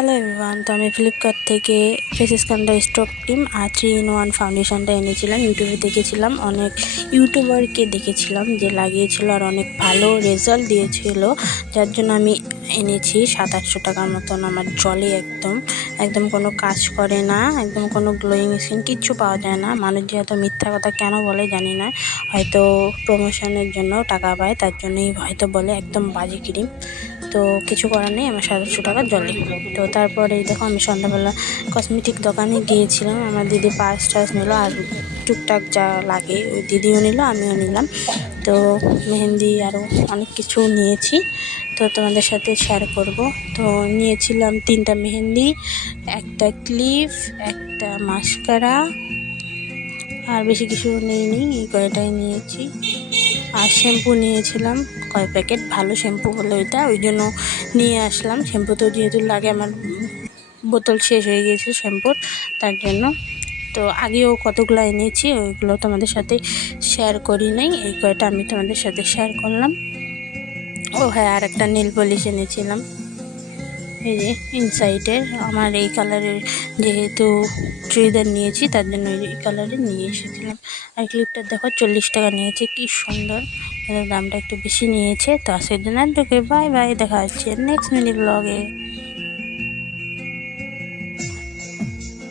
Hello everyone, তো আমি Flipkart থেকে ফেসেস কন্ডা স্ট্রোক ক্রিম আর 3-in-1 ফাউন্ডেশনটা এনেছিলাম। ইউটিউবে দেখেছিলাম, অনেক ইউটিউবারকে দেখেছিলাম যে লাগিয়েছিল আর অনেক ভালো রেজাল্ট দিয়েছিল, যার জন্য আমি এনেছি। 700-800 টাকার মতন। আমার জলে একদম একদম কোনো কাজ করে না, একদম কোনো গ্লোয়িং স্কিন কিচ্ছু পাওয়া যায় না। মানুষ যে এত মিথ্যা কথা কেন বলে জানি না, হয়তো প্রমোশনের জন্য টাকা পায়, তার জন্যই হয়তো বলে। একদম বাজে ক্রিম, তো কিছু করার নেই। আমার 700 টাকা জলে। তো তারপরে দেখো, আমি সন্ধ্যাবেলা কসমেটিক দোকানে গিয়েছিলাম। আমার দিদি পার্স টার্স নিল আর টুকটাক যা লাগে ওই দিদিও নিল, আমিও নিলাম। তো মেহেন্দি আরও অনেক কিছু নিয়েছি, তো তোমাদের সাথে শেয়ার করব। তো নিয়েছিলাম 3টা মেহেন্দি, একটা ক্লিপ, একটা মাস্কারা, আর বেশি কিছু নেইনি, এই কয়টাই নিয়েছি। আর শ্যাম্পু নিয়েছিলাম কয় প্যাকেট, ভালো শ্যাম্পু বলে ওই জন্য নিয়ে আসলাম। শ্যাম্পু তো যেহেতু লাগে, আমার বোতল শেষ হয়ে গিয়েছে শ্যাম্পুর, তার জন্য। তো আগেও কতগুলো এনেছি, ওইগুলো তোমাদের সাথে শেয়ার করি নাই, এই কয়টা আমি তোমাদের সাথে শেয়ার করলাম। ও হ্যাঁ, আর একটা নেল পলিশ এনেছিলাম, এই যে ইনসাইডের। আমার এই কালারের যেহেতু চুড়িদার নিয়েছি, তার জন্য এই কালারের নিয়ে এসেছিলাম। আর ক্লিপটা দেখো 40 টাকা নিয়েছে, কি সুন্দর। দামটা একটু বেশি নিয়েছে। তো আজকের জন্য বাই বাই, দেখা হচ্ছে নেক্সট মিনি ব্লগে।